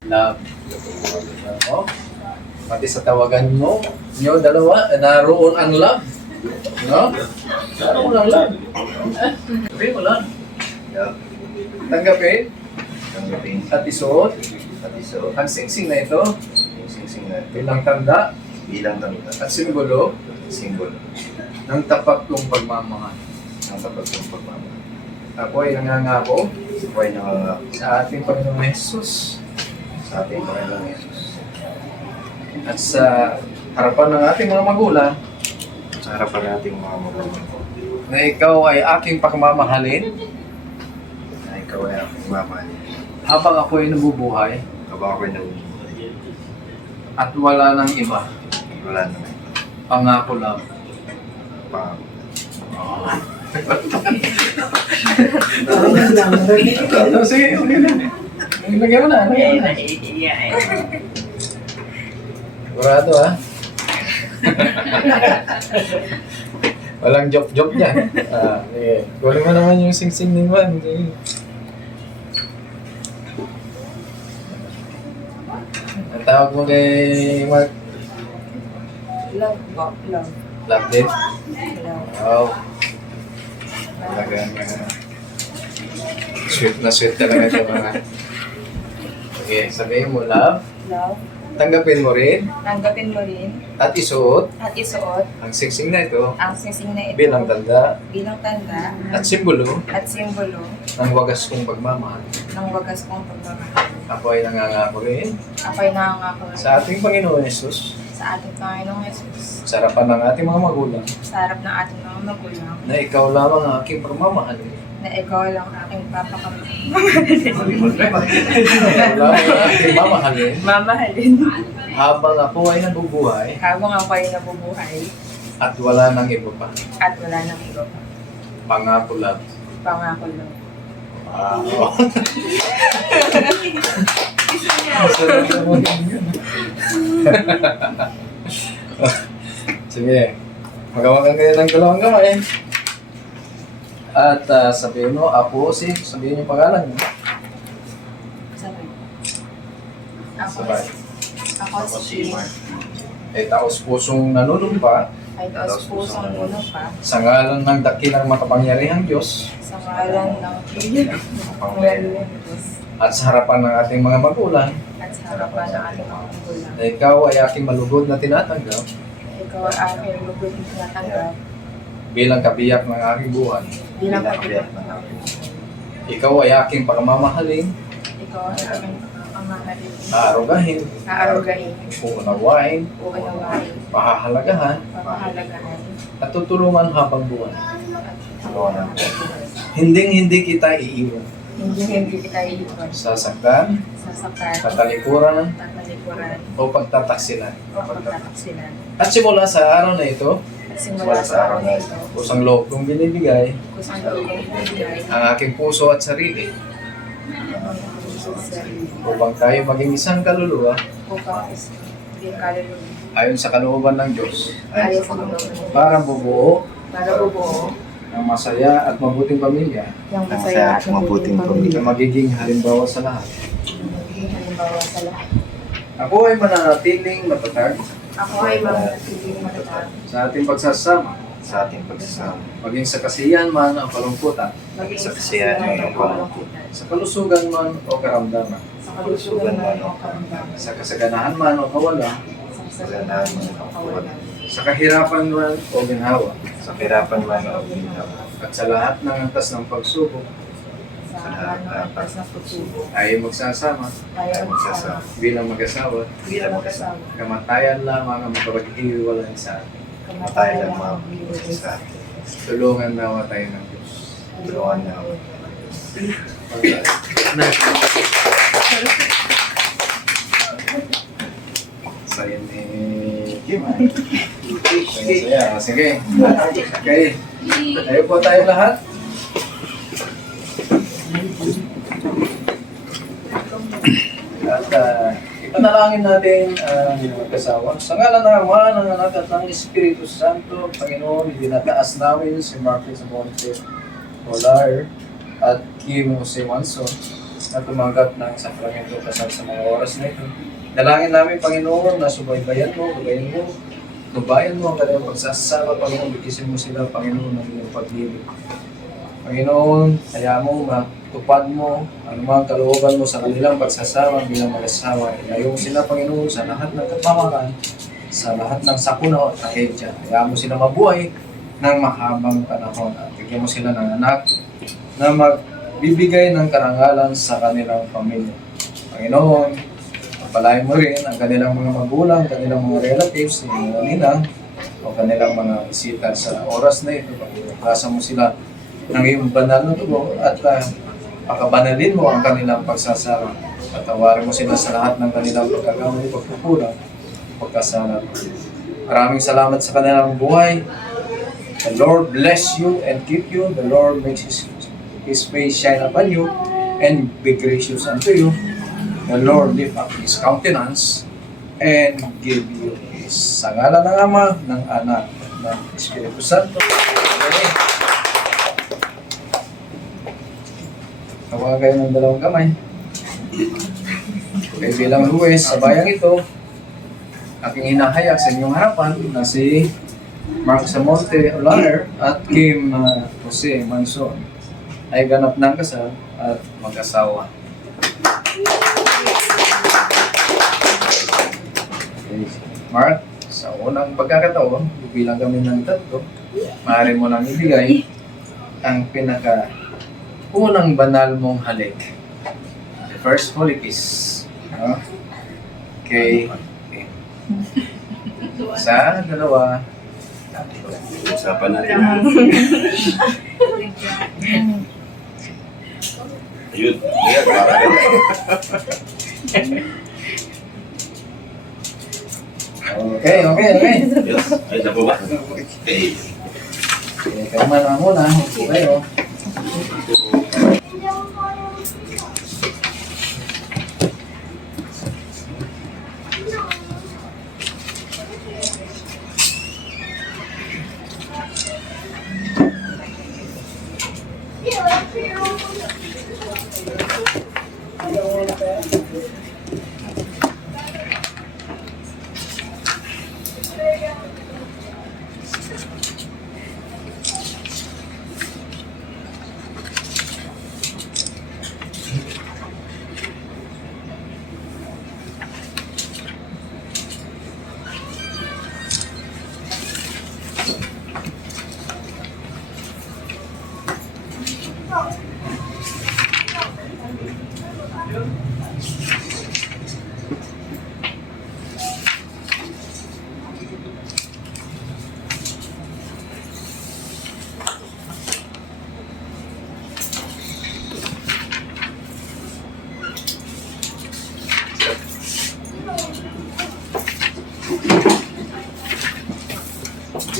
Love. Oh, pati sa tawagan mo, nyo dalawa, naroon ang love. No? Naroon ang love. Sabi mo lang. Yeah. Tanggapin Tanggapin. at isuot At iso. ang singsing na ito Yung singsing na bilang tanda bilang tanda. at simbolo Simbolo. ng tapat kong pagmamahal. Ng tapat ng pagmamahal. Ako ay nangangako Ako ay nangangako sa ating Panginoong Jesus sa ating Panginoong Yesus. at sa harapan ng ating mga magulang Sa harapan nating mga magulang na ikaw ay aking pagmamahalin na ikaw ay aking mamahalin. habang ako ay nabubuhay Habang ako ay nabubuhay. at wala nang iba. Wala na may Pangako lang. pangako. Sige, sige na. Lagyan mo na. Sigurado ha? Walang joke-joke dyan. Sige. Kunin mo naman yung sing-sing ni Juan. Sige. Ang tawag mo kay Mark? Love po, love. Love din? Love. Wow. Talagang sweet talaga ito mga. Okay, sabihin mo love. Love. Tanggapin mo rin Tanggapin mo rin at isuot at isuot ang singsing na ito ang singsing na ito bilang tanda bilang tanda at simbolo at simbolo ng wagas kong pagmamahal. ng wagas kong pagmamahal. Ako ay nangangako rin Ako ay nangangako sa ating Panginoon Jesus sa ating Panginoong Yesus sa harapan ng ating mga magulang sa harap ng ating mga magulang na ikaw lamang ang aking pagmamahalin. na ikaw lang aking papakamahal. Ikaw lamang ang aking mamahalin Mamahalin habang ako ay nabubuhay habang ako ay nabubuhay at wala nang iba pa. at wala nang iba pa. Pangako lang. Pangako lang. Wow. Masarap naman yun. Sige. Magawagan kayo ng dalawang kamay. At sabihin mo, Apo si, sabihin yung pangalan mo. Sabay. Sabay. Ako si Mark. Taos pusong nanunumpa ay taos pusong nuno pa sa ngalan ng dakilang makapangyarihang Diyos sa ngalan ng Panginoon Diyos at sa harapan ng ating mga magulang at sa harapan ng ating mga magulang. na ikaw ay aking malugod na tinatanggap Ikaw ay aking lugod na tinatanggap bilang kabiyak ng aking buhay. bilang Pinakabiyak kabiyak ng aking Ikaw ay aking pagmamahalin, Ikaw ay aking pangamahalin, aarugahin, aarugain, uunawain, uunawain, pahahalagahan, papahalagahan, at tutulungan habang buwan. tulungan ng Hindi kita iiwan. hindi kita iiwan, Sasaktan, sasaktan, katalikuran, tatalikuran, o pagtataksilan. o pagtataksilan. At simula sa araw na ito, At simula sa araw na ito, kusang loob kong binibigay kusang loob kong ibigay ang aking puso at sarili ang puso sa sarili upang tayo maging isang kaluluwa upang yung kaluluwa ayon sa kalooban ng Diyos ayon sa kalooban para bubuo para bubuo ng masaya at mabuting pamilya yung masaya at mabuting na pamilya. magiging halimbawa sa lahat. Magiging halimbawa sa lahat. Ako ay mananatiling matatag Ako ay mananatiling matatag sa ating pagsasama, sa ating pagsasama. maging sa kasiyahan man o kalungkutan, maging Sa sa kasiyahan kasiyahan ng ng kalungkutan, sa kalusugan man o karamdaman, sa kalusugan man o karamdaman, sa kasaganahan man o kawalan, sa kasalanan man o kawalan, sa kahirapan man o ginhawa, Sa kahirapan man o ginawa. at sa lahat ng antas ng pagsubok sa lahat ng antas ng pagsubok, ay magsasama tayo magsasama bilang mag-asawa, bilang mag-asawa, kamatayan lamang ang makapaghiwalay sa atin. Matay lang mga pagkikita sa atin. Tulungan nawa tayo ng Diyos. Tulungan na ako. Saya ni Kim. Saya. Sige. Okay. Tayo po tayo lahat. At ipanalangin natin ang mag-asawa. Sa ngalan ng Ama, ng Anak at ng Espiritu Santo, Panginoon, dinataas namin si Marcus Monte Polar at Kim Jose Manson na tumanggap ng sakramento kasal sa mga oras na ito. Dalangin namin, Panginoon, na subaybayan mo, gabayan mo ang kanilang pagsasama, Panginoon, bikisin mo sila, Panginoon, ng iyong pag-ibig. Panginoon, kaya mo matupad mo ang mga kalooban mo sa kanilang pagsasama bilang mag-asawa. Ilayo mo sila, Panginoon, sa lahat ng kapamakan, sa lahat ng sakuna at trahedya. Kaya mo sila mabuhay ng mahabang panahon at bigyan mo sila ng anak na magbibigay ng karangalan sa kanilang pamilya. Panginoon, pagpalain mo rin ang kanilang mga magulang, kanilang mga relatives, yung mga ninang, o kanilang mga bisita sa oras na ito. Pagkakasa mo sila ng iyong banal na dugo at pakabanalin mo ang kanilang pagsasama. Patawarin mo sila sa lahat ng kanilang pagkakamali, pagkukulang, pagkasala. Maraming salamat sa kanilang buhay. The Lord bless you and keep you. The Lord makes His face shine upon you and be gracious unto you. The Lord lift up His countenance and give you peace. Sa ngalan ng Ama, ng Anak, ng Espiritu Santo. Amen. Tawa kayo ng dalawang kamay. Kaya bilang Luwes, sa bayang ito, aking hinahayag sa inyong harapan na si Mark Samonte Olaner at Kim Jose Manson ay ganap ng kasal at mag-asawa. Okay. Mark, sa unang pagkakataon, bilang kami ng tatlo, maaari mo nang ibigay ang unang banal mong halik. The first holy kiss. Okay. Sa dalawa. Usapan natin. Ayun. Ayan, parang Okay. yes. Ay, na po ba? Okay. Okay, kalma na muna. Okay, oh.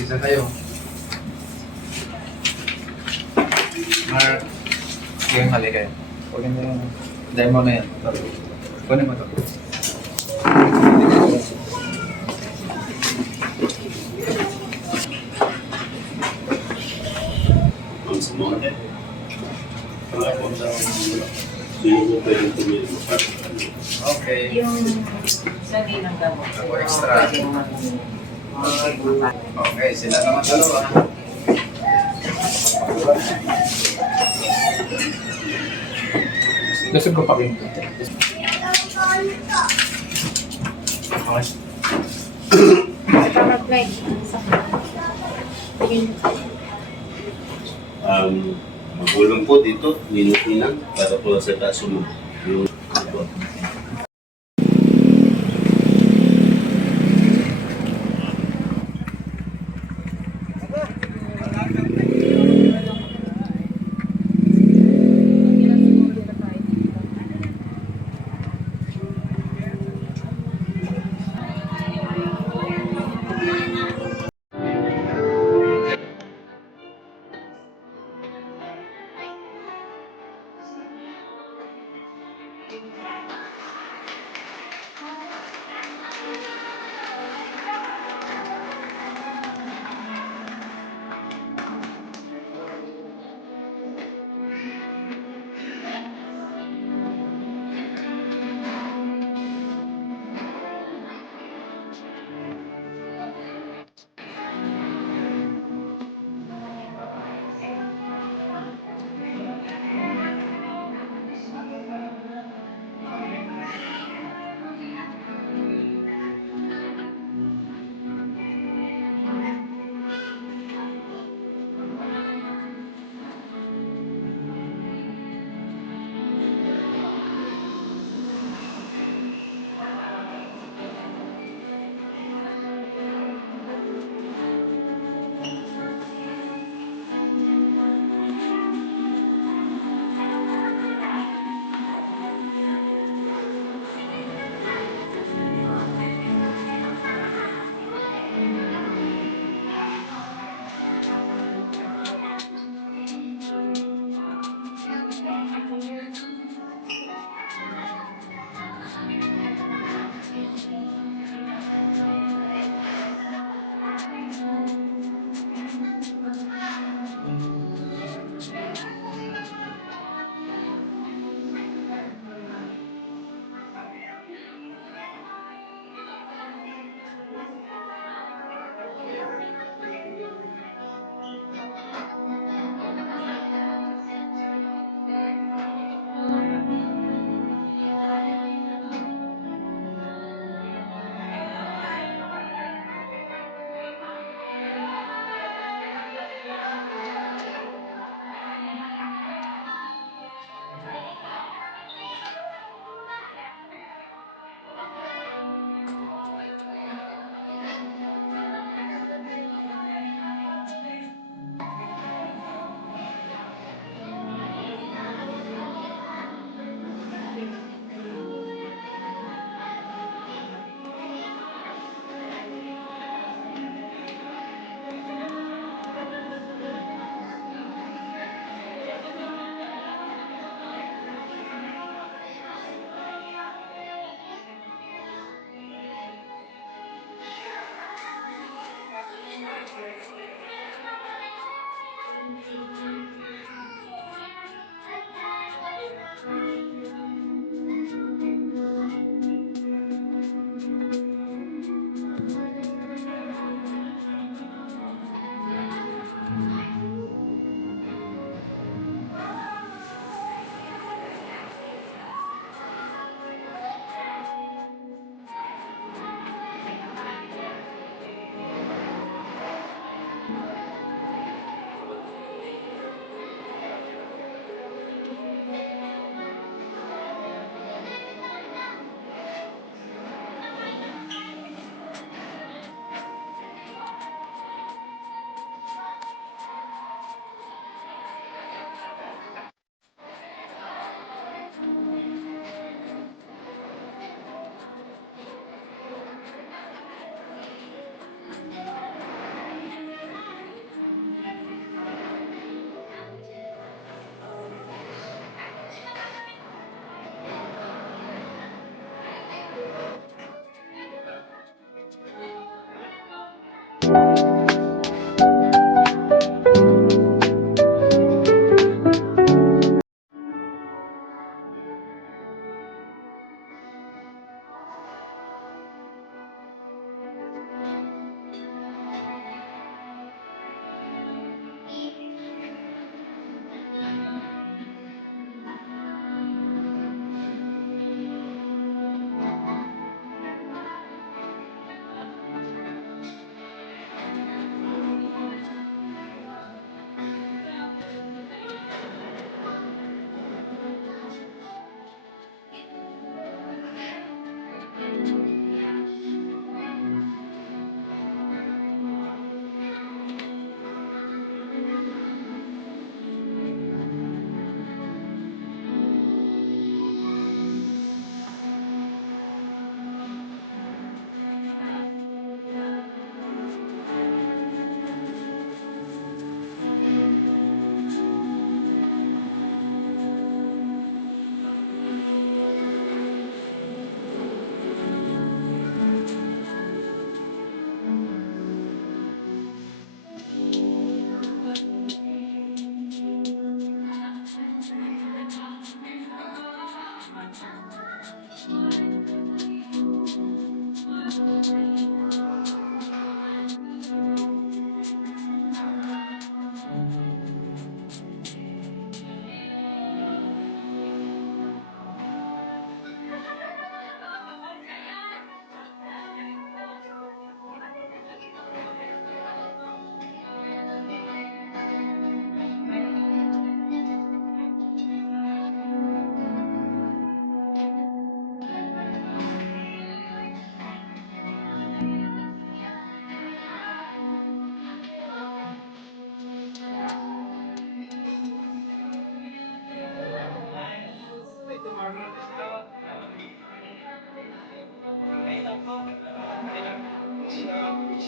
Isa kayo. Mark, yung hali kayo. Kunin mo yung demo na yan. Kunin mo ito. Ang sumunod. Pangapon daw. Sino mo pwedeng tumili mo? Okay. Yung sabi ng gamot. Ako extra. Okay, sila naman dalawa. Lasag ko pa rin. Magulong po dito, ninang para po sa kaso mo. Yung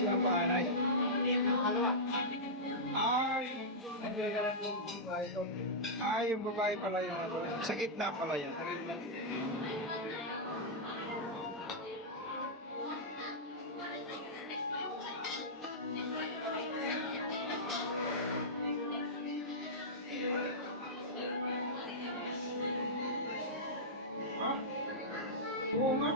Sino ang panganay? Yung babae pala yung ano. Sa gitna pala yan. Oo nga.